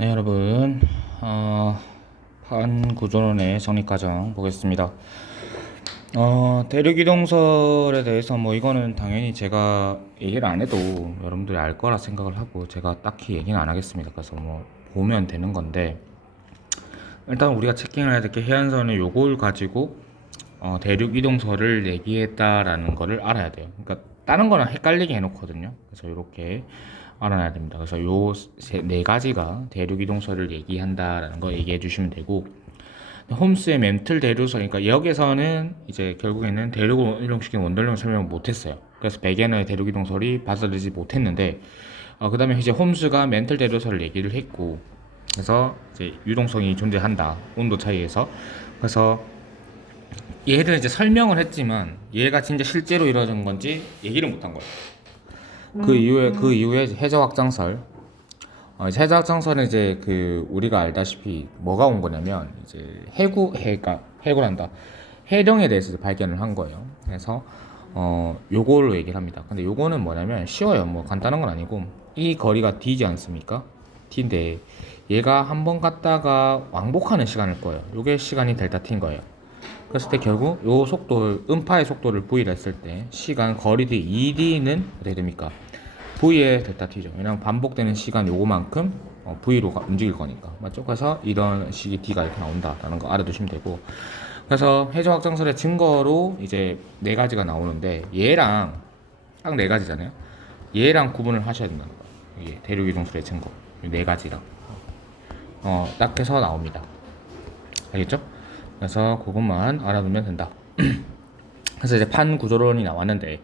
네, 여러분, 판구조론의 정리과정 보겠습니다. 대륙이동설에 대해서 이거는 당연히 제가 얘기를 안 해도 여러분들이 알 거라 생각을 하고 제가 딱히 얘기는 안 하겠습니다. 그래서 보면 되는 건데, 일단 우리가 체킹을 해야 될 게 해안선의 요걸 가지고 대륙이동설을 얘기했다라는 거를 알아야 돼요. 그러니까 다른 거랑 헷갈리게 해놓거든요. 그래서 이렇게 알아놔야 됩니다. 그래서 네 가지가 대륙이동설을 얘기한다라는 거 얘기해 주시면 되고, 홈스의 멘틀 대류설, 그러니까 여기서는 이제 결국에는 대륙을 이동시킨 원더령을 설명을 못했어요. 그래서 베게너의 대륙이동설이 받아들이지 못했는데, 그 다음에 이제 홈스가 멘틀 대류설을 얘기를 했고, 그래서 이제 유동성이 존재한다, 온도 차이에서. 그래서 얘를 이제 설명을 했지만 얘가 진짜 실제로 이루어진 건지 얘기를 못한 거예요. 그 이후에 해저 확장설. 해저 확장설은 이제 우리가 알다시피 뭐가 온 거냐면 이제 해구란다. 해령에 대해서 발견을 한 거예요. 그래서 요걸로 얘기를 합니다. 근데 요거는 뭐냐면 쉬워요. 간단한 건 아니고 이 거리가 D지 않습니까? T인데 얘가 한번 갔다가 왕복하는 시간일 거예요. 요게 시간이 델타 T인 거예요. 그랬을 때 결국 요 음파의 속도를 V를 했을 때 시간 거리 D ED는 어떻게 됩니까? V의 델타 T죠. 왜냐면 반복되는 시간 요거만큼 V로 움직일 거니까. 맞죠? 그래서 이런 식의 D가 이렇게 나온다라는 거 알아두시면 되고. 그래서 해저 확장설의 증거로 이제 네 가지가 나오는데 얘랑 딱 네 가지잖아요. 얘랑 구분을 하셔야 된다는 거예요. 이게 대륙이동설의 증거. 네 가지랑. 딱 해서 나옵니다. 알겠죠? 그래서 그것만 알아두면 된다. 그래서 이제 판 구조론이 나왔는데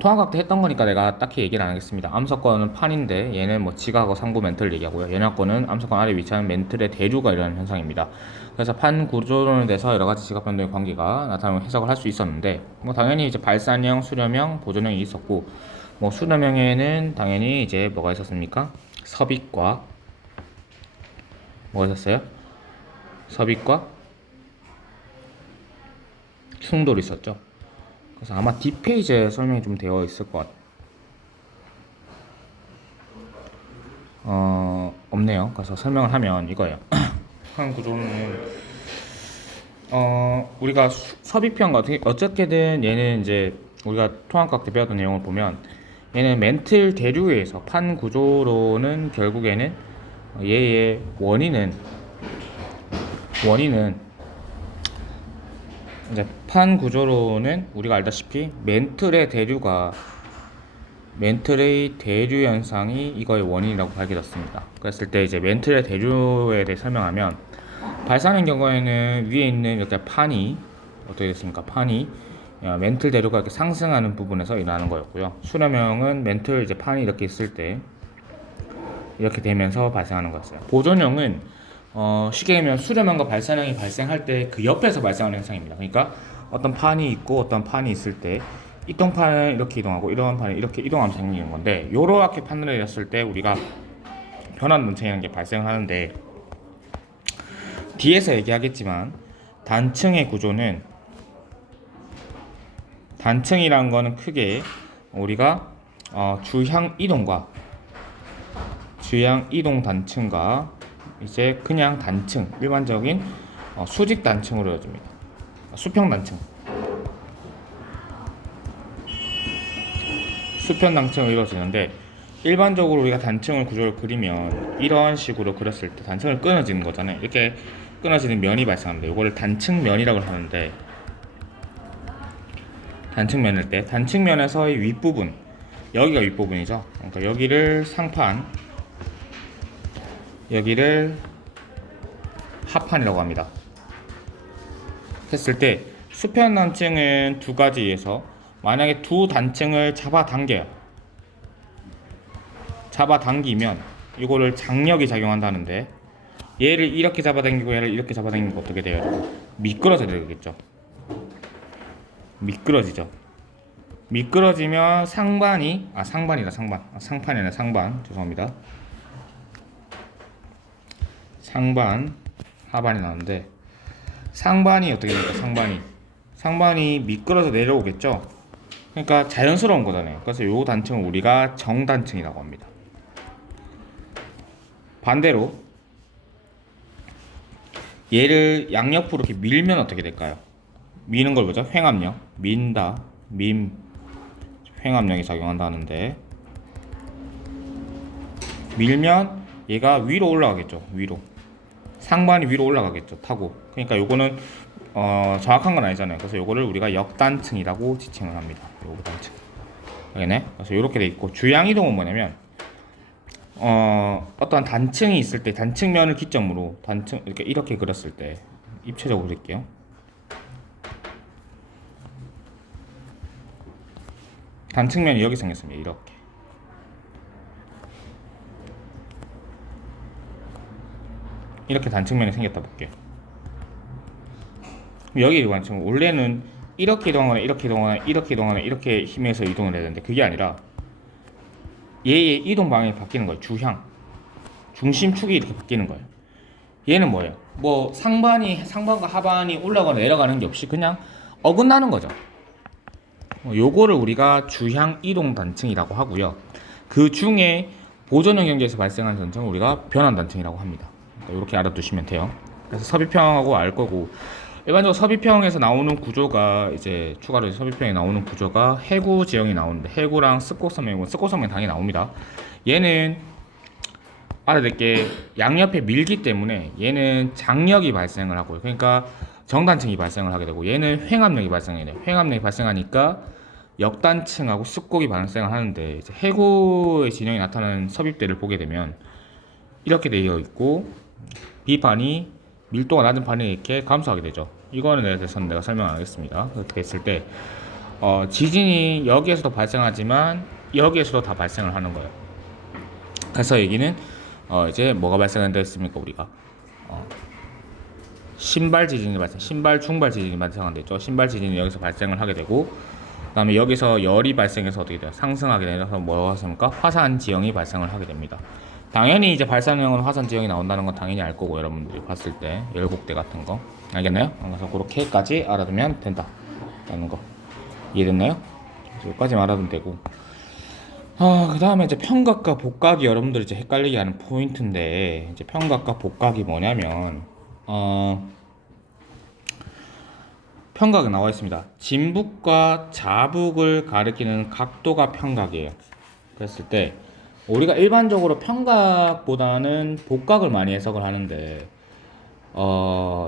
통합각도 했던 거니까 내가 딱히 얘기를 안 하겠습니다. 암석권은 판인데 얘는 지각하고 상부 멘틀을 얘기하고요. 연합권은 암석권 아래 위치하는 멘틀의 대류가 일어나는 현상입니다. 그래서 판 구조론에 대해서 여러 가지 지각 변동의 관계가 나타나는 해석을 할 수 있었는데 당연히 이제 발산형, 수렴형, 보존형이 있었고 수렴형에는 당연히 이제 뭐가 있었습니까? 섭입과 뭐가 있었어요? 섭입과 충돌이 있었죠. 그래서 아마 뒷페이지에 설명이 좀 되어 있을 것 같아요. 없네요. 그래서 설명을 하면 이거예요. 한 구조는 우리가 섭입형 어떻게든 얘는 이제 우리가 통합각 때 배웠던 내용을 보면 얘는 멘틀 대류에서 판 구조로는 결국에는 얘의 원인은 이제 판 구조로는 우리가 알다시피 멘틀의 대류 현상이 이거의 원인이라고 밝혀졌습니다. 그랬을 때 이제 멘틀의 대류에 대해 설명하면 발산의 경우에는 위에 있는 이렇게 판이 어떻게 됐습니까? 판이 멘틀 대류가 이렇게 상승하는 부분에서 일어나는 거였고요. 수렴형은 멘틀 이제 판이 이렇게 있을 때 이렇게 되면서 발생하는 거였어요. 보존형은 쉽게 얘기하면 수렴형과 발산형이 발생할 때 그 옆에서 발생하는 현상입니다. 그러니까 어떤 판이 있고 어떤 판이 있을 때 이동 판은 이렇게 이동하고 이런 판은 이렇게 이동하면서 생기는 건데 요렇게 판을 내렸을 때 우리가 변환 문체라는 게 발생하는데 뒤에서 얘기하겠지만 단층이라는 거는 크게 우리가 주향 이동 단층과 이제 그냥 단층, 일반적인 수직 단층으로 이루어집니다. 수평 단층으로 이루어지는데 일반적으로 우리가 단층을 구조를 그리면 이런 식으로 그렸을 때 단층을 끊어지는 거잖아요. 이렇게 끊어지는 면이 발생합니다. 이거를 단층면이라고 하는데 단층면일 때 단층면에서의 윗부분 여기가 윗부분이죠. 그러니까 여기를 상판, 여기를 하판이라고 합니다. 했을 때 수평 단층은 두 가지에서 만약에 두 단층을 잡아당기면 이거를 장력이 작용한다는데 얘를 이렇게 잡아당기고 얘를 이렇게 잡아당기면 어떻게 돼요? 미끄러져야 되겠죠. 미끄러지면 상판이 아니라 죄송합니다. 상반, 하반이 나오는데 상반이 어떻게 됩니까? 상반이 미끄러져 내려오겠죠. 그러니까 자연스러운 거잖아요. 그래서 요 단층을 우리가 정단층이라고 합니다. 반대로 얘를 양옆으로 이렇게 밀면 어떻게 될까요? 미는 걸 보자. 횡압력. 민다. 횡압력이 작용한다는데 밀면 얘가 위로 올라가겠죠. 위로. 상반이 위로 올라가겠죠. 타고. 그러니까 요거는 정확한 건 아니잖아요. 그래서 요거를 우리가 역단층이라고 지칭을 합니다. 요거 단층. 알겠네? 그래서 이렇게 돼 있고 주양 이동은 뭐냐면 어떤 단층이 있을 때 단층면을 기점으로 단층 이렇게 그렸을 때 입체적으로 그릴게요. 단층면이 여기 생겼습니다. 이렇게 단층면이 생겼다 볼게요. 여기 관점 원래는 이렇게 이동하거나 이렇게 이동하거나 이렇게 이동하거나 이렇게 힘에서 이동을 해야 되는데 그게 아니라 얘의 이동 방향이 바뀌는 거예요. 주향 중심축이 이렇게 바뀌는 거예요. 얘는 뭐예요? 뭐 상반과 하반이 올라가거나 내려가는 게 없이 그냥 어긋나는 거죠. 요거를 우리가 주향 이동 단층이라고 하고요. 그 중에 보존형 경계에서 발생하는 전층을 우리가 변환 단층이라고 합니다. 그러니까 이렇게 알아두시면 돼요. 그래서 섭입형하고 알 거고 일반적으로 섭입형에서 나오는 구조가 이제 추가로 섭입형에 나오는 구조가 해구 지형이 나오는데 해구랑 스곡섬유고 스곡섬유는 당연히 나옵니다. 얘는 알아둘 게 양옆에 밀기 때문에 얘는 장력이 발생을 하고요. 그러니까 정단층이 발생을 하게 되고 얘는 횡압력이 발생해야 돼요. 횡압력이 발생하니까 역단층하고 습곡이 발생을 하는데 이제 해구의 진영이 나타나는 섭입대를 보게 되면 이렇게 되어 있고 B판이 밀도가 낮은 판이 이렇게 감소하게 되죠. 이거는 대해서는 내가 설명 안 하겠습니다. 그렇게 됐을 때 지진이 여기에서도 발생하지만 여기에서도 다 발생을 하는 거예요. 그래서 여기는 이제 뭐가 발생한다 했습니까 우리가 신발 지진이 신발 중발 지진이 발생한다 했죠. 신발 지진이 여기서 발생을 하게 되고 그 다음에 여기서 열이 발생해서 어떻게 돼요? 상승하게 되면서 뭐가 했습니까? 화산 지형이 발생을 하게 됩니다. 당연히 이제 발산형은 화산 지형이 나온다는 건 당연히 알 거고 여러분들이 봤을 때 열곡대 같은 거 알겠나요? 그래서 그렇게까지 알아두면 된다 라는 거 이해됐나요? 여기까지만 알아두면 되고 그 다음에 이제 평각과 복각이 여러분들이 이제 헷갈리게 하는 포인트인데 이제 평각과 복각이 뭐냐면 평각이 나와 있습니다. 진북과 자북을 가리키는 각도가 평각이에요. 그랬을 때 우리가 일반적으로 평각보다는 복각을 많이 해석을 하는데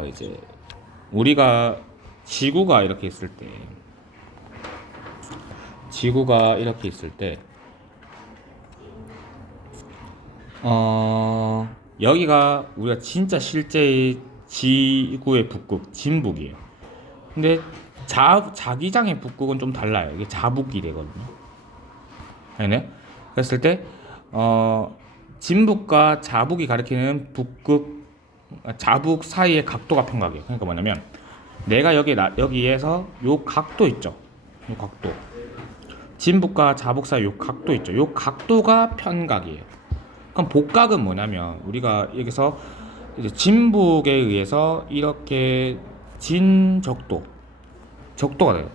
이제 우리가 지구가 이렇게 있을 때 여기가 우리가 진짜 실제의 지구의 북극 진북이에요. 근데 자기장의 북극은 좀 달라요. 이게 자북이 되거든요. 아니네? 그랬을 때 진북과 자북이 가리키는 자북 사이의 각도가 평각이에요. 그러니까 뭐냐면 내가 여기에서 요 각도 있죠. 요 각도. 진북과 자북 사이 요 각도 있죠. 요 각도가 편각이에요. 그럼 복각은 뭐냐면 우리가 여기서 이제 진북에 의해서 이렇게 적도가 돼요.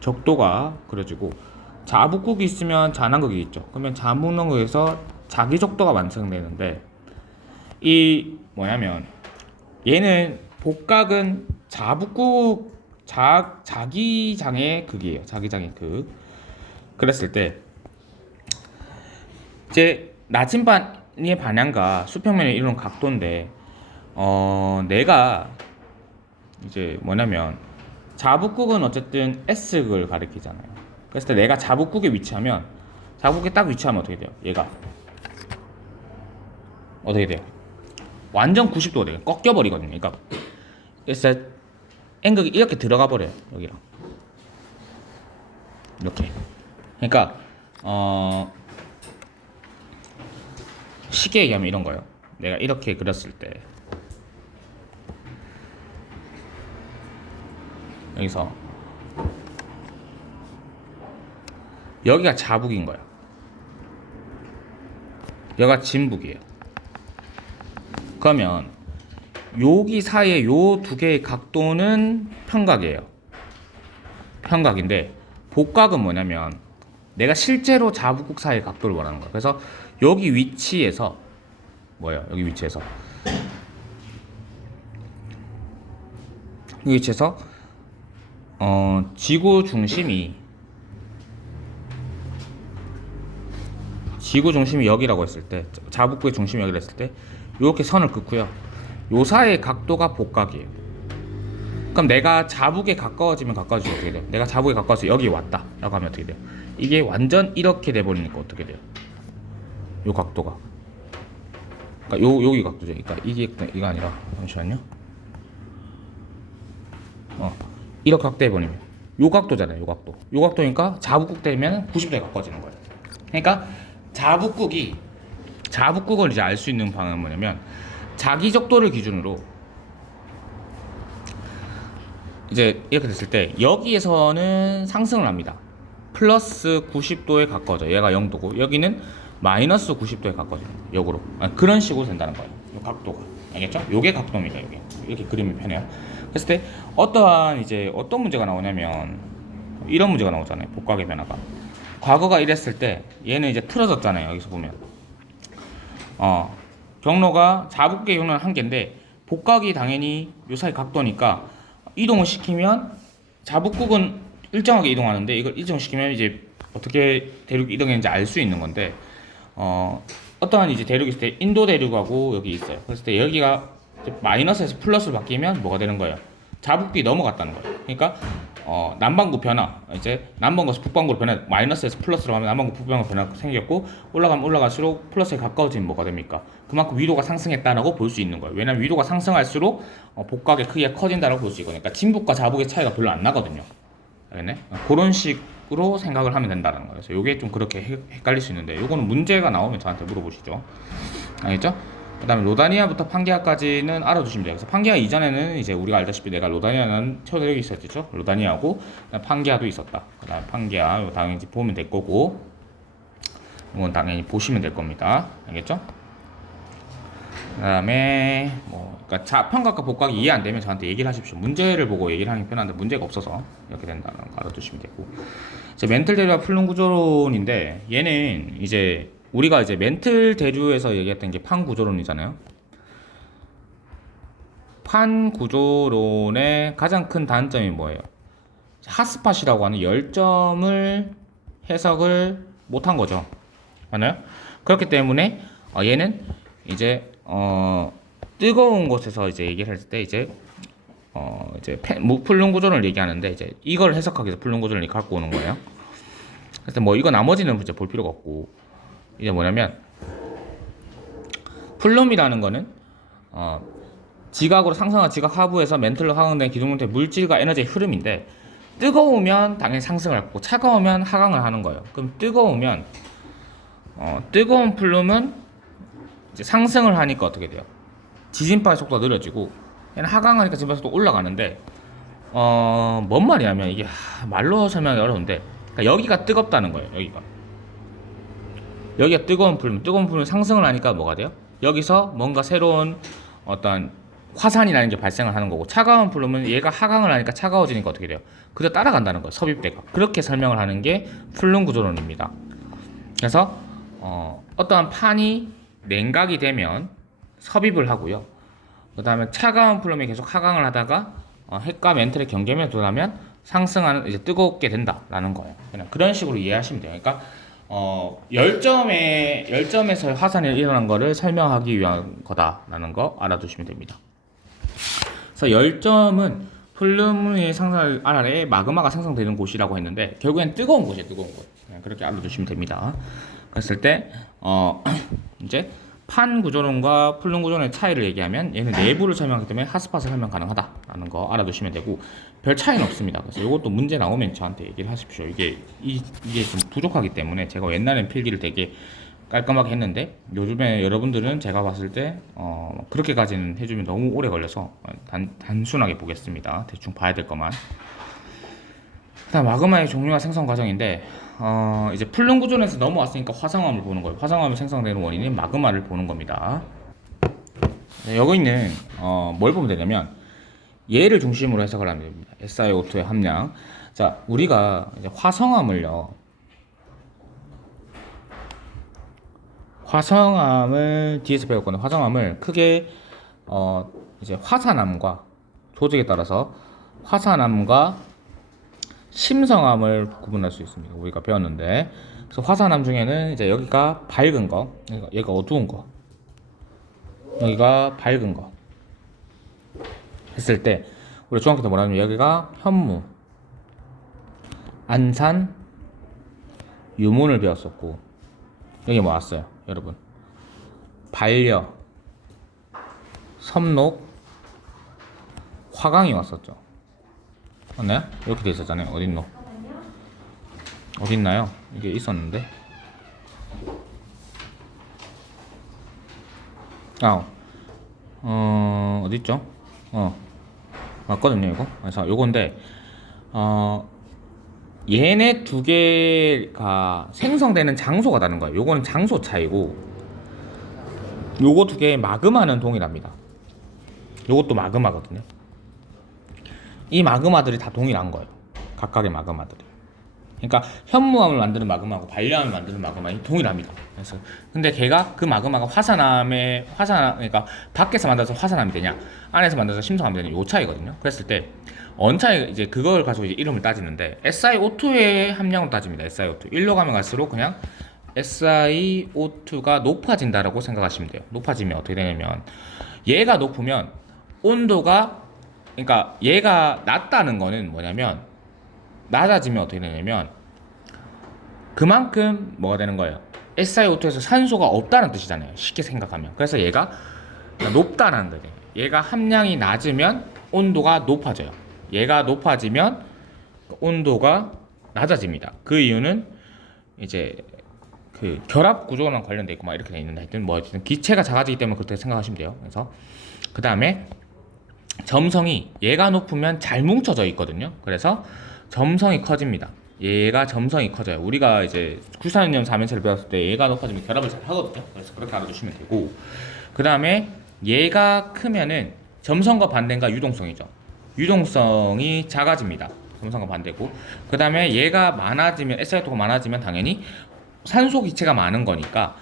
적도가 그려지고 자북극이 있으면 잔한극이 있죠. 그러면 자북극에서 자기적도가 완성되는데 이 뭐냐면 얘는 복각은 자기장의 극이에요. 자기장의 극. 그랬을 때 이제 나침반의 반향과 수평면에 이루는 각도인데 내가 이제 뭐냐면 자북극은 어쨌든 S극을 가리키잖아요. 그랬을 때 내가 자북극에 위치하면 자북극에 딱 위치하면 어떻게 돼요? 얘가 어떻게 돼요? 완전 90도가 돼요. 꺾여 버리거든요. 그러니까 그래서 N극이 이렇게 들어가 버려요. 여기랑 이렇게. 그러니까 쉽게 얘기하면 이런 거예요. 내가 이렇게 그렸을 때 여기서 여기가 자북인 거야. 여기가 진북이에요. 그러면 여기 사이에 요 두 개의 각도는 평각이에요. 평각인데 복각은 뭐냐면 내가 실제로 자북극 사이의 각도를 말하는 거야. 그래서 여기 위치에서 뭐예요? 여기 위치에서 이 위치에서 지구 중심이 여기라고 했을 때, 자북구의 중심이 여기라 했을 때 이렇게 선을 긋고요. 요 사이의 각도가 복각이에요. 그럼 내가 자북에 가까워지면 가까워지면 어떻게 돼요? 내가 자북에 가까워서 여기 왔다 라고 하면 어떻게 돼요? 이게 완전 이렇게 돼버리니까 어떻게 돼요? 요 각도가, 그러니까 여기 각도죠. 그러니까 이게 아니라, 잠시만요. 이렇게 각도해버리면 요 각도잖아요. 요 각도니까 자북국 되면 90도에 가까워지는 거예요. 그러니까 자북국을 이제 알 수 있는 방법은 뭐냐면, 자기 적도를 기준으로 이제 이렇게 됐을 때 여기에서는 상승을 합니다. 플러스 90도에 가까워져. 얘가 0도고 여기는 마이너스 90도에 가까워져요. 역으로. 그런 식으로 된다는 거예요. 이 각도가. 알겠죠? 요게 각도입니다. 요게. 이렇게 그림이 편해요. 그랬을 때 어떤 문제가 나오냐면 이런 문제가 나오잖아요. 복각의 변화가. 과거가 이랬을 때 얘는 이제 틀어졌잖아요. 여기서 보면. 경로가 자북계 경로는 한 개인데 복각이 당연히 요 사이 각도니까 이동을 시키면 자북국은 일정하게 이동하는데 이걸 일정시키면 이제 어떻게 대륙 이동했는지 알 수 있는 건데, 어떠한 이제 대륙이 있을 때 인도 대륙하고 여기 있어요. 그랬을 때 여기가 마이너스에서 플러스로 바뀌면 뭐가 되는 거예요? 자북이 넘어갔다는 거예요. 그러니까 남반구 변화, 이제 남반구에서 북반구로 변화, 마이너스에서 플러스로 가면 남반구 북반구 변화가 생겼고, 올라가면 올라갈수록 플러스에 가까워지면 뭐가 됩니까? 그만큼 위도가 상승했다라고 볼 수 있는 거예요. 왜냐면 위도가 상승할수록 복각의 크기가 커진다라고 볼 수 있거든요. 그러니까 진북과 자북의 차이가 별로 안 나거든요. 알겠네? 그런 식으로 생각을 하면 된다는 거예요. 그래서 이게 좀 그렇게 헷갈릴 수 있는데, 요거는 문제가 나오면 저한테 물어보시죠. 알겠죠? 그 다음에 로다니아부터 판게아까지는 알아두시면 돼요. 그래서 판게아 이전에는 이제 우리가 알다시피 내가 로다니아는 초대력이 있었죠. 로다니아고 판게아도 있었다. 그 다음에 판게아 이거 당연히 보면 될 거고, 이건 당연히 보시면 될 겁니다. 알겠죠? 그 다음에 그러니까 자판각과 복각이 이해 안 되면 저한테 얘기를 하십시오. 문제를 보고 얘기를 하는 게 편한데 문제가 없어서 이렇게 된다는 거 알아두시면 되고, 이제 멘틀 대류와 플룸 구조론인데, 얘는 이제 우리가 이제 멘틀 대류에서 얘기했던 게 판 구조론이잖아요. 판 구조론의 가장 큰 단점이 뭐예요? 핫스팟이라고 하는 열점을 해석을 못한 거죠. 맞나요? 그렇기 때문에 얘는 이제 뜨거운 곳에서 이제 얘기를 할 때 이제 플룸 구조론을 얘기하는데, 이제 이걸 해석하기 위해서 플룸 구조론을 갖고 오는 거예요. 그래서 이거 나머지는 이제 볼 필요가 없고, 이제 뭐냐면 플룸이라는 거는 지각으로 상승한 지각 하부에서 멘틀로 하강된 기둥 형태의 물질과 에너지의 흐름인데, 뜨거우면 당연히 상승을 하고 차가우면 하강을 하는 거예요. 그럼 뜨거우면 뜨거운 플룸은 이제 상승을 하니까 어떻게 돼요? 지진파의 속도가 느려지고, 얘는 하강하니까 지진파 속도가 올라가는데, 뭔 말이냐면 이게 말로 설명하기 어려운데, 그러니까 여기가 뜨겁다는 거예요. 여기가 뜨거운 풀면 상승을 하니까 뭐가 돼요? 여기서 뭔가 새로운 어떤 화산이라는 게 발생을 하는 거고, 차가운 풀면 얘가 하강을 하니까 차가워지니까 어떻게 돼요? 그대로 따라간다는 거예요. 섭입대가. 그렇게 설명을 하는 게 플룸 구조론입니다. 그래서 어떠한 판이 냉각이 되면 섭입을 하고요. 그 다음에 차가운 플룸이 계속 하강을 하다가 핵과 멘틀의 경계면에 도달하면 상승하는, 이제 뜨겁게 된다라는 거예요. 그냥 그런 식으로 이해하시면 돼요. 그러니까 열점에서 화산이 일어난 거를 설명하기 위한 거다라는 거 알아두시면 됩니다. 그래서 열점은 플룸의 상승 아래에 마그마가 생성되는 곳이라고 했는데, 결국엔 뜨거운 곳이에요. 뜨거운 곳. 그렇게 알아두시면 됩니다. 그랬을 때 이제 판 구조론과 플룸 구조론의 차이를 얘기하면, 얘는 내부를 설명하기 때문에 핫스팟을 설명 가능하다라는 거 알아두시면 되고, 별 차이는 없습니다. 그래서 이것도 문제 나오면 저한테 얘기를 하십시오. 이게 좀 부족하기 때문에, 제가 옛날엔 필기를 되게 깔끔하게 했는데 요즘에 여러분들은 제가 봤을 때 그렇게까지는 해주면 너무 오래 걸려서 단순하게 보겠습니다. 대충 봐야 될 것만. 그다음 마그마의 종류와 생성 과정인데, 이제 플룸 구조론에서 넘어왔으니까 화성암을 보는 거예요. 화성암이 생성되는 원인은 마그마를 보는 겁니다. 여기는 뭘 보면 되냐면, 얘를 중심으로 해석을 하면 됩니다. SiO2의 함량. 자, 우리가 이제 화성암을 뒤에서 배웠거든요. 화성암을 크게 이제 화산암과 조직에 따라서 화산암과 심성암을 구분할 수 있습니다. 우리가 배웠는데, 그래서 화산암 중에는 이제 여기가 밝은 거, 얘가 어두운 거, 여기가 밝은 거 했을 때 우리 중학교 때 뭐라 하냐면 여기가 현무, 안산, 유문을 배웠었고, 여기 뭐 왔어요, 여러분? 반려, 섬록, 화강이 왔었죠. 맞나요? 이렇게 돼 있었잖아요. 어딨노? 어딨나요? 이게 있었는데. 어딨죠? 맞거든요, 이거. 그래서 요건데, 얘네 두 개가 생성되는 장소가 다른 거예요. 요거는 장소 차이고, 요거 두 개의 마그마는 동일합니다. 요것도 마그마거든요. 이 마그마들이 다 동일한 거예요. 각각의 마그마들이. 그러니까 현무암을 만드는 마그마하고 반려암을 만드는 마그마는 동일합니다. 그래서 근데 걔가 그 마그마가 그러니까 밖에서 만들어서 화산암이 되냐, 안에서 만들어서 심성암이 되냐, 요 차이거든요. 그랬을 때 원차이 이제 그걸 가지고 이제 이름을 따지는데 SiO2의 함량을 따집니다. SiO2 1로 가면 갈수록 그냥 SiO2가 높아진다라고 생각하시면 돼요. 높아지면 어떻게 되냐면 얘가 높으면 온도가, 그러니까 얘가 낮다는 거는 뭐냐면, 낮아지면 어떻게 되냐면 그만큼 뭐가 되는 거예요? SiO2에서 산소가 없다는 뜻이잖아요. 쉽게 생각하면. 그래서 얘가 높다는 거예요. 얘가 함량이 낮으면 온도가 높아져요. 얘가 높아지면 온도가 낮아집니다. 그 이유는 이제 그 결합 구조랑 관련돼 있고 막 이렇게 돼 있는데, 하여튼 뭐 어쨌든 기체가 작아지기 때문에 그렇게 생각하시면 돼요. 그래서 그 다음에 점성이 얘가 높으면 잘 뭉쳐져 있거든요. 그래서 점성이 커집니다. 얘가 점성이 커져요. 우리가 이제 구산염 4면체를 배웠을 때 얘가 높아지면 결합을 잘 하거든요. 그래서 그렇게 알아두시면 되고, 그 다음에 얘가 크면은 점성과 반대가 유동성이죠. 유동성이 작아집니다. 점성과 반대고, 그 다음에 얘가 많아지면, SiO2가 많아지면 당연히 산소 기체가 많은 거니까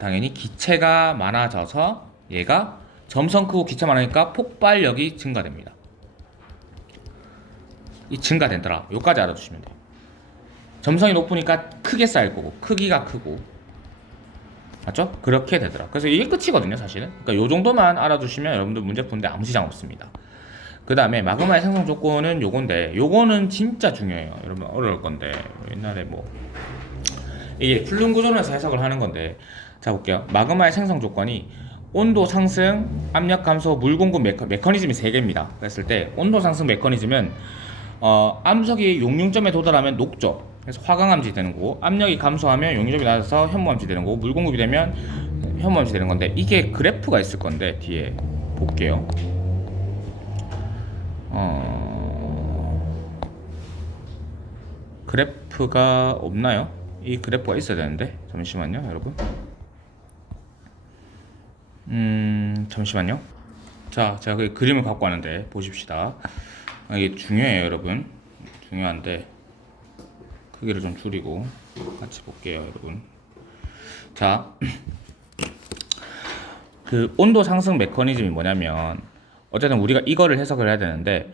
당연히 기체가 많아져서 얘가 점성 크고 기체 많으니까 폭발력이 증가됩니다. 이 증가된더라. 요까지 알아두시면 돼요. 점성이 높으니까 크게 쌓일 거고, 크기가 크고, 맞죠? 그렇게 되더라. 그래서 이게 끝이거든요, 사실은. 그러니까 요 정도만 알아두시면 여러분들 문제 푸는데 아무 지장 없습니다. 그 다음에 마그마의 생성 조건은 요건데, 요거는 진짜 중요해요. 여러분 어려울 건데, 옛날에 뭐 이게 플룸 구조론에서 해석을 하는 건데, 자 볼게요. 마그마의 생성 조건이 온도 상승, 압력 감소, 물 공급 메커니즘이 3개입니다. 그랬을 때 온도 상승 메커니즘은 암석이 용융점에 도달하면 녹죠. 그래서 화강암지 되는 거고, 압력이 감소하면 용융점이 낮아서 현무암지 되는 거고, 물 공급이 되면 현무암지 되는 건데, 이게 그래프가 있을 건데 뒤에 볼게요. 그래프가 없나요? 이 그래프가 있어야 되는데, 잠시만요, 여러분. 잠시만요. 자, 제가 그 그림을 갖고 왔는데 보십시다. 이게 중요해요, 여러분. 중요한데 크기를 좀 줄이고 같이 볼게요, 여러분. 자, 그 온도 상승 메커니즘이 뭐냐면, 어쨌든 우리가 이거를 해석을 해야 되는데,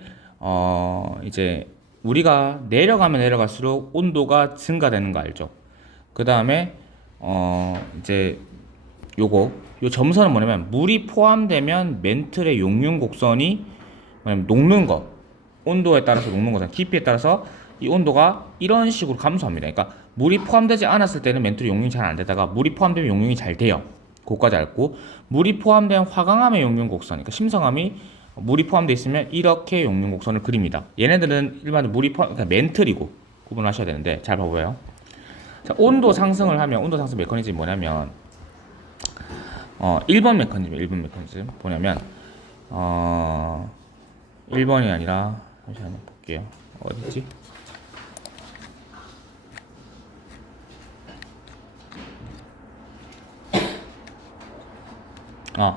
이제 우리가 내려가면 내려갈수록 온도가 증가되는 거 알죠? 그 다음에 이제 요 점선은 뭐냐면, 물이 포함되면 멘틀의 용융 곡선이 뭐냐면 녹는 거, 온도에 따라서 녹는 거잖아요. 깊이에 따라서 이 온도가 이런 식으로 감소합니다. 그러니까 물이 포함되지 않았을 때는 멘틀의 용융이 잘 안 되다가, 물이 포함되면 용융이 잘 돼요. 그거까지 알고, 물이 포함된 화강암의 용융 곡선, 그러니까 심성암이 물이 포함되어 있으면 이렇게 용융 곡선을 그립니다. 얘네들은 일반적으로 물이 그러니까 멘틀이고 구분하셔야 되는데, 잘 봐봐요. 자, 온도 상승을 하면, 온도 상승 메커니즘이 뭐냐면, 1번 메커니즘 뭐냐면, 1번이 아니라, 잠시만요, 볼게요. 어디지?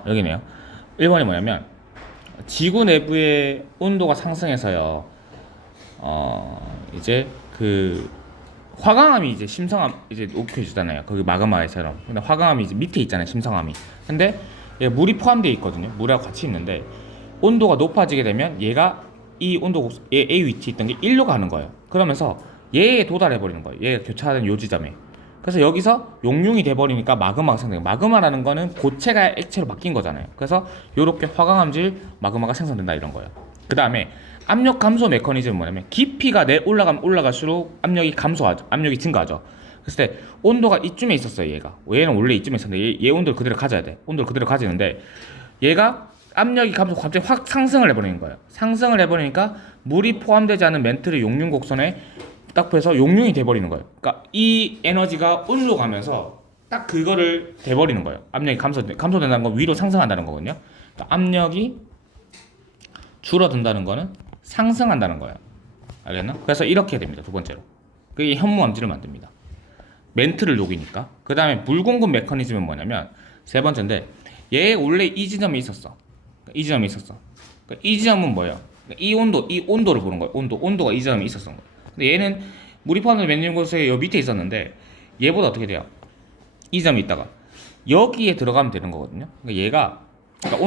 여기네요. 1번이 뭐냐면, 지구 내부의 온도가 상승해서요, 이제 그 화강암이 이제 심성암 이제 녹여주잖아요. 거기 마그마에처럼. 근데 화강암이 이제 밑에 있잖아요, 심성암이. 근데 얘가 물이 포함되어 있거든요. 물하고 같이 있는데, 온도가 높아지게 되면 얘가 이 온도 A 위치 있던 게 1로 가는 거예요. 그러면서 얘에 도달해 버리는 거예요. 얘가 교차하는 요 지점에. 그래서 여기서 용융이 돼 버리니까 마그마가 생겨요. 마그마라는 거는 고체가 액체로 바뀐 거잖아요. 그래서 요렇게 화강암질 마그마가 생성된다 이런 거예요. 그 다음에 압력 감소 메커니즘은 뭐냐면 깊이가 올라가면 올라갈수록 압력이 감소하죠. 압력이 증가하죠. 그랬을 때 온도가 이쯤에 있었어요. 얘는 원래 이쯤에 있었는데 얘 온도를 그대로 가져야 돼. 온도를 그대로 가지는데 얘가 압력이 감소 갑자기 확 상승을 해버리는 거예요. 상승을 해버리니까 물이 포함되지 않은 멘트를 용융 곡선에 딱 빼서 용융이 돼버리는 거예요. 그러니까 이 에너지가 온로 가면서 딱 그거를 돼버리는 거예요. 압력이 감소된다는 건 위로 상승한다는 거거든요. 그러니까 압력이 줄어든다는 거는 상승한다는 거예요. 알겠나? 그래서 이렇게 됩니다. 두 번째로. 그게 현무암질을 만듭니다. 멘트를 녹이니까. 그 다음에 물 공급 메커니즘은 뭐냐면 세 번째인데 얘 원래 이 지점에 있었어. 이 지점에 있었어. 이 지점은 뭐예요? 이 온도를 보는 거예요. 온도가 이 지점에 있었던 거예요. 근데 얘는 물이 포함된 몇 곳에 여 밑에 있었는데 얘보다 어떻게 돼요? 이 지점에 있다가 여기에 들어가면 되는 거거든요. 그러니까 그러니까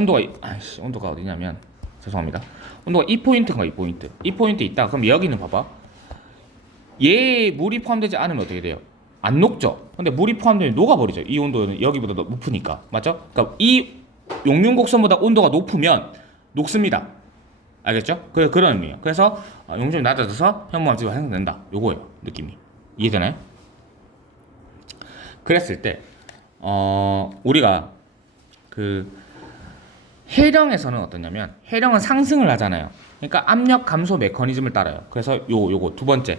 온도가 어디냐면 죄송합니다. 온도가 이 포인트인가 이 포인트 있다. 그럼 여기는 봐봐. 얘 물이 포함되지 않으면 어떻게 돼요? 안 녹죠. 근데 물이 포함되면 녹아버리죠. 이 온도는 여기보다 높으니까. 맞죠? 그러니까 이 용융곡선보다 온도가 높으면 녹습니다. 알겠죠? 그런 의미예요. 그래서 용점이 낮아져서 현무암질이 생성된다. 요거예요. 느낌이. 이해되나요? 그랬을 때 우리가 그 해령에서는 어떠냐면 해령은 상승을 하잖아요. 그러니까 압력 감소 메커니즘을 따라요. 그래서 요거 두 번째.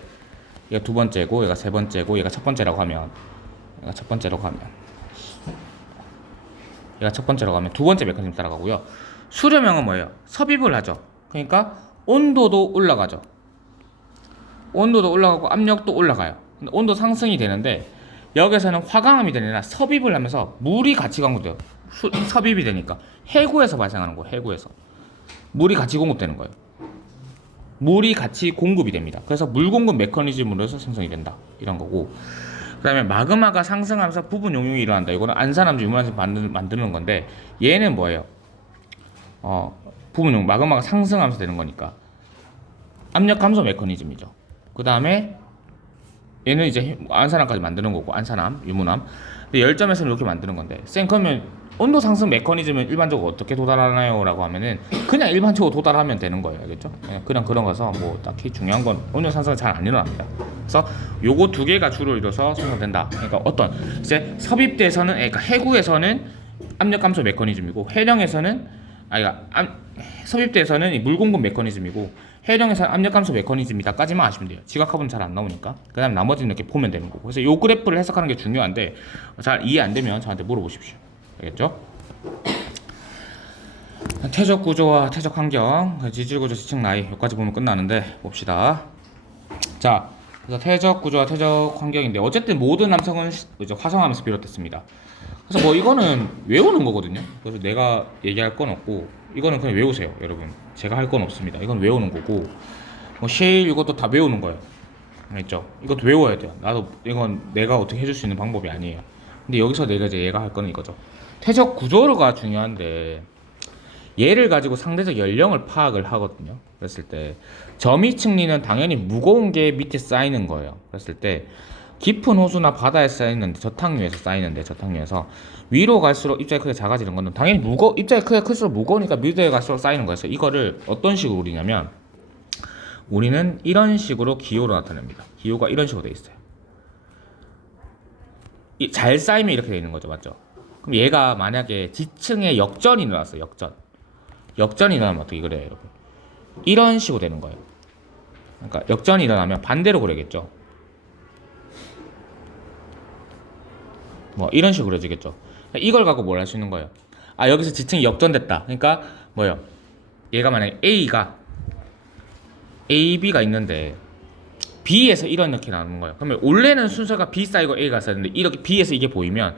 얘가 두 번째고 얘가 세 번째고 얘가 첫 번째라고 하면 얘가 첫 번째로 가면 두 번째 메커니즘 따라가고요. 수렴형은 뭐예요? 섭입을 하죠. 그러니까 온도도 올라가죠. 온도도 올라가고 압력도 올라가요. 근데 온도 상승이 되는데 여기서는 화강암이 되느라 섭입을 하면서 물이 같이 공급돼요. 섭입이 되니까 해구에서 발생하는 거예요. 해구에서 물이 같이 공급되는 거예요. 물이 같이 공급이 됩니다. 그래서 물 공급 메커니즘으로 해서 생성이 된다. 이런 거고. 그 다음에 마그마가 상승하면서 부분 용융이 일어난다. 이거는 안산암질, 유문암질 만드는 건데 얘는 뭐예요? 부분 용융, 마그마가 상승하면서 되는 거니까 압력 감소 메커니즘이죠. 그 다음에 얘는 이제 안산암까지 만드는 거고 안산암, 유문암. 근데 열점에서는 이렇게 만드는 건데 그러면 온도 상승 메커니즘은 일반적으로 어떻게 도달하나요? 라고 하면은 그냥 일반적으로 도달하면 되는 거예요. 알겠죠? 그냥 그런 거서 뭐 딱히 중요한 건 온도 상승은 잘 안 일어납니다. 그래서 요거 두 개가 주로 이뤄서 생성된다. 그러니까 이제 섭입대에서는 그러니까 해구에서는 압력 감소 메커니즘이고 섭입대에서는 물 공급 메커니즘이고 해령에서는 압력 감소 메커니즘이다까지만 아시면 돼요. 지각화분은 잘 안 나오니까. 그 다음에 나머지는 이렇게 보면 되는 거고. 그래서 요 그래프를 해석하는 게 중요한데 잘 이해 안 되면 저한테 물어보십시오. 알겠죠? 퇴적 구조와 퇴적 환경, 지질 구조, 지층 나이 여기까지 보면 끝나는데 봅시다. 자, 그래서 퇴적 구조와 퇴적 환경인데 어쨌든 모든 남성은 이제 화성암에서 비롯됐습니다. 그래서 뭐 이거는 외우는 거거든요. 그래서 내가 얘기할 건 없고 이거는 그냥 외우세요, 여러분. 제가 할 건 없습니다. 이건 외우는 거고 뭐 셰일 이것도 다 외우는 거예요. 알겠죠? 이것도 외워야 돼요. 이건 내가 어떻게 해줄 수 있는 방법이 아니에요. 근데 여기서 내가 이제 얘가 할 거는 이거죠. 퇴적 구조가 중요한데 얘를 가지고 상대적 연령을 파악을 하거든요. 그랬을 때 점이층리는 당연히 무거운 게 밑에 쌓이는 거예요. 그랬을 때 깊은 호수나 바다에 쌓이는데 저탕류에서 위로 갈수록 입자의 크기가 작아지는 건 당연히 입자의 크기가 클수록 무거우니까 밑에 갈수록 쌓이는 거예요. 그래서 이거를 어떤 식으로 우리냐면 우리는 이런 식으로 기호로 나타냅니다. 기호가 이런 식으로 돼 있어요. 잘 쌓이면 이렇게 되는 거죠, 맞죠? 그럼 얘가 만약에 지층에 역전이 일어났어요. 역전이 일어나면 어떻게 그래요, 여러분? 이런 식으로 되는 거예요. 그러니까 역전이 일어나면 반대로 그려야겠죠. 뭐 이런 식으로 그려지겠죠. 이걸 갖고 뭘 할 수 있는 거예요? 여기서 지층이 역전됐다. 그러니까 뭐예요? 얘가 만약에 AB가 있는데 B에서 이렇게 나오는 거예요. 그러면 원래는 순서가 B 쌓이고 A가 쌓였는데 이렇게 B에서 이게 보이면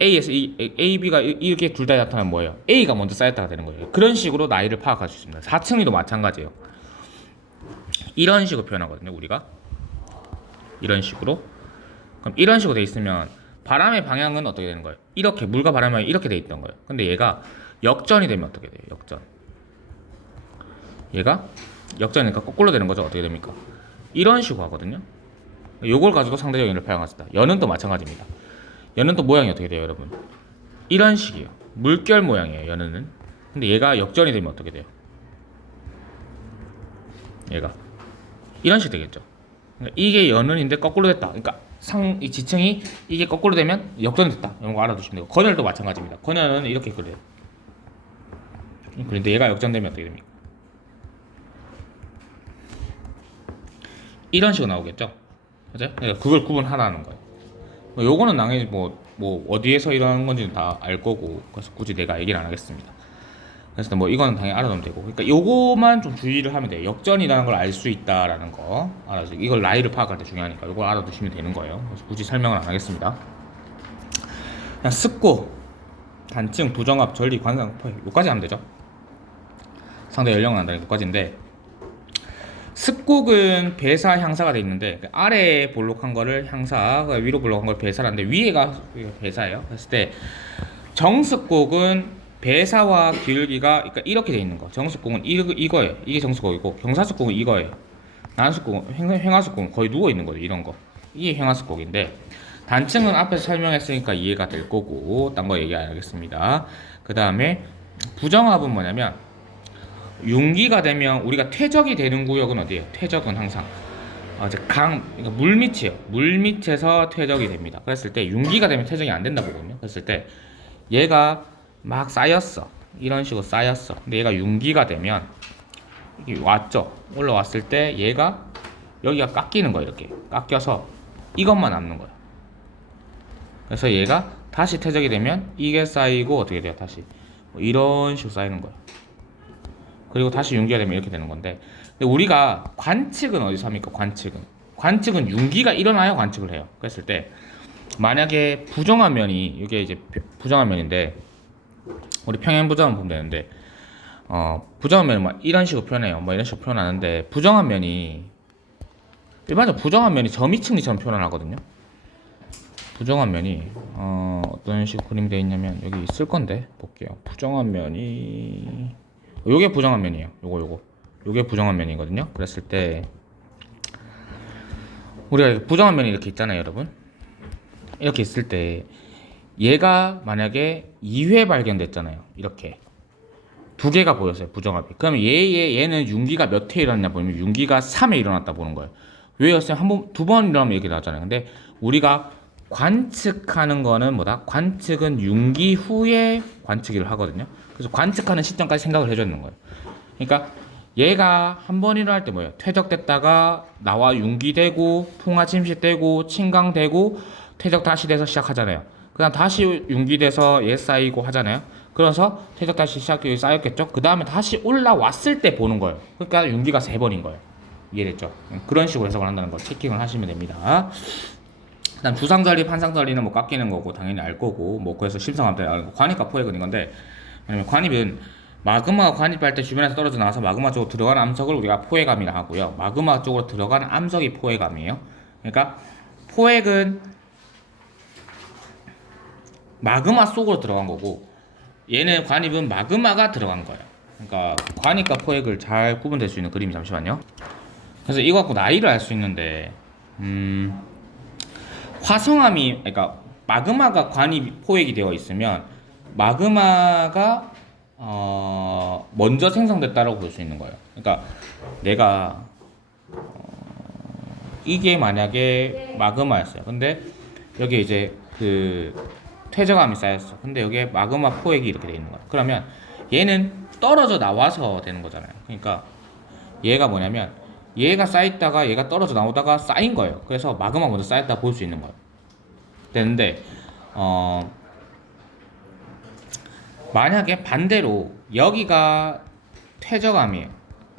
AB가 이렇게 둘 다 나타나면 뭐예요? A가 먼저 쌓였다가 되는 거예요. 그런 식으로 나이를 파악할 수 있습니다. 4층리도 마찬가지예요. 이런 식으로 표현하거든요, 우리가. 이런 식으로. 그럼 이런 식으로 돼 있으면 바람의 방향은 어떻게 되는 거예요? 이렇게 물과 바람이 이렇게 돼 있던 거예요. 근데 얘가 역전이 되면 어떻게 돼요? 역전. 얘가 역전이니까 거꾸로 되는 거죠. 어떻게 됩니까? 이런 식으로 하거든요. 요걸 가지고 상대적 연을 표현하겠다. 연은 또 마찬가지입니다. 연은 또 모양이 어떻게 돼요, 여러분? 이런 식이에요. 물결 모양이에요, 연은. 근데 얘가 역전이 되면 어떻게 돼요? 얘가 이런 식 되겠죠. 그러니까 이게 연은인데 거꾸로 됐다. 그러니까 이 지층이 이게 거꾸로 되면 역전됐다. 이런 거 알아두시면 되고, 건열도 마찬가지입니다. 건열은 이렇게 그려요. 그런데 얘가 역전되면 어떻게 됩니까? 이런 식으로 나오겠죠. 그죠? 그러니까 그걸 구분하라는 거예요. 요거는 당연히 뭐 어디에서 일어나는 건지는 다 알 거고, 그래서 굳이 내가 얘기를 안 하겠습니다. 그래서 뭐 이거는 당연히 알아두면 되고, 그러니까 요거만 좀 주의를 하면 돼요. 역전이라는 걸 알 수 있다라는 거 알아서 이걸 나이를 파악할 때 중요하니까 요거 알아두시면 되는 거예요. 그래서 굳이 설명을 안 하겠습니다. 그냥 습고, 단층, 부정합, 전리, 관상, 포획 요까지 하면 되죠. 상대 연령은 안다는 것까지인데, 습곡은 배사 향사가 돼 있는데 아래에 볼록한 거를 향사, 위로 볼록한 걸 배사라는데 위에가 배사예요. 그랬을 때 정습곡은 배사와 기울기가 그러니까 이렇게 돼 있는 거. 정습곡은 이거예요. 이게 정습곡이고, 경사습곡은 이거예요. 난습곡은 횡하습곡은 거의 누워 있는 거죠. 이런 거. 이게 횡하습곡인데, 단층은 앞에서 설명했으니까 이해가 될 거고 딴 거 얘기 안 하겠습니다. 그 다음에 부정합은 뭐냐면, 융기가 되면 우리가 퇴적이 되는 구역은 어디예요? 퇴적은 항상 이제 그러니까 물 밑이에요. 물 밑에서 퇴적이 됩니다. 그랬을 때 융기가 되면 퇴적이 안 된다 보거든요. 그랬을 때 얘가 막 쌓였어. 이런 식으로 쌓였어. 근데 얘가 융기가 되면 이게 왔죠. 올라왔을 때 얘가 여기가 깎이는 거예요. 이렇게 깎여서 이것만 남는 거예요. 그래서 얘가 다시 퇴적이 되면 이게 쌓이고 어떻게 돼요? 다시 이런 식으로 쌓이는 거예요. 그리고 다시 융기가 되면 이렇게 되는 건데, 근데 우리가 관측은 어디서 합니까? 관측은 융기가 일어나야 관측을 해요. 그랬을 때 만약에 부정한 면이, 이게 이제 부정한 면인데 우리 평행 부정을 보면 되는데, 부정한 면은 막 이런 식으로 표현해요. 뭐 이런 식으로 표현하는데, 부정한 면이 일반적으로 부정한 면이 점이층리처럼 표현을 하거든요. 부정한 면이 어떤 식으로 그림이 되어 있냐면 여기 있을 건데 볼게요. 부정한 면이 요게 부정한 면이에요. 요게 부정한 면이거든요. 그랬을 때 우리가 부정한 면이 이렇게 있잖아요, 여러분. 이렇게 있을 때 얘가 만약에 2회 발견됐잖아요. 이렇게 두 개가 보였어요, 부정합이. 그러면 얘는 융기가 몇 회 일어났냐 보면 융기가 3회 일어났다 보는 거예요. 왜였어요? 두 번 일어나면 얘기 나왔잖아요. 근데 우리가 관측하는 거는 뭐다? 관측은 융기 후에 관측을 하거든요. 그래서 관측하는 시점까지 생각을 해줘야 되는 거예요. 그러니까 얘가 한 번 일어날 때 뭐예요? 퇴적됐다가 나와 융기되고 풍화 침식되고 침강되고 퇴적 다시 돼서 시작하잖아요. 그 다음 다시 융기돼서 얘 쌓이고 하잖아요. 그래서 퇴적 다시 시작되고 쌓였겠죠. 그 다음에 다시 올라왔을 때 보는 거예요. 그러니까 융기가 3번인 거예요. 이해됐죠? 그런 식으로 해석을 한다는 거 체킹을 하시면 됩니다. 그 다음 주상절리, 판상절리는 뭐 깎이는 거고 당연히 알 거고, 뭐 그래서 심상함 때 관입과 포획은 이건데, 왜냐면 관입은 마그마가 관입할 때 주변에서 떨어져 나와서 마그마 쪽으로 들어가는 암석을 우리가 포획암이라 하고요. 마그마 쪽으로 들어가는 암석이 포획암이에요. 그러니까 포획은 마그마 속으로 들어간 거고, 얘는 관입은 마그마가 들어간 거예요. 그러니까 관입과 포획을 잘 구분될 수 있는 그림이, 잠시만요. 그래서 이거 갖고 나이를 알 수 있는데, 화성암이, 그러니까 마그마가 관입 포획이 되어 있으면 마그마가 먼저 생성됐다라고 볼 수 있는 거예요. 그러니까 내가 이게 만약에 마그마였어요. 근데 여기 이제 그 퇴적암이 쌓였어. 근데 여기에 마그마 포획이 이렇게 돼 있는 거야. 그러면 얘는 떨어져 나와서 되는 거잖아요. 그러니까 얘가 뭐냐면 얘가 쌓였다가 얘가 떨어져 나오다가 쌓인 거예요. 그래서 마그마 먼저 쌓였다 볼 수 있는 거예요. 되는데 만약에 반대로 여기가 퇴적암이에요.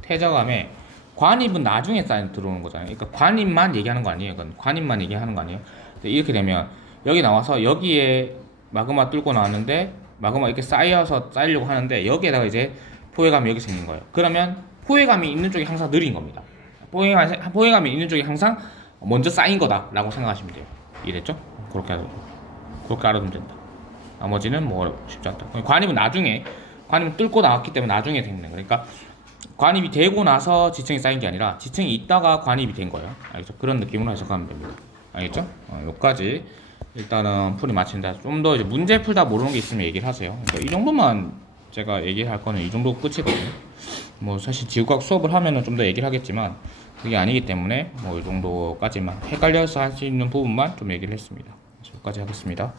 퇴적암에 관입은 나중에 들어오는 거잖아요. 그러니까 관입만 얘기하는 거 아니에요. 그러니까 관입만 얘기하는 거 아니에요. 이렇게 되면 여기 나와서 여기에 마그마 뚫고 나왔는데 마그마 이렇게 쌓이려고 하는데 여기에다가 이제 포획암이 여기 생긴 거예요. 그러면 포획암이 있는 쪽이 항상 느린 겁니다. 포획암이 있는 쪽이 항상 먼저 쌓인 거다라고 생각하시면 돼요. 이해됐죠? 그렇게 알아두면 된다. 나머지는 뭐 쉽지 않다. 관입은 뚫고 나왔기 때문에 나중에 생기는 거예요. 그러니까 관입이 되고 나서 지층이 쌓인 게 아니라 지층이 있다가 관입이 된 거예요. 알겠죠? 그런 느낌으로 해석하면 됩니다. 알겠죠? 여기까지 일단은 풀이 마친다. 좀 더 이제 문제 풀다 모르는 게 있으면 얘기를 하세요. 그러니까 이 정도만 제가 얘기할 거는 이 정도 끝이거든요. 뭐 사실 지구과학 수업을 하면은 좀 더 얘기를 하겠지만 그게 아니기 때문에 뭐 이 정도까지만 헷갈려서 할 수 있는 부분만 좀 얘기를 했습니다. 여기까지 하겠습니다.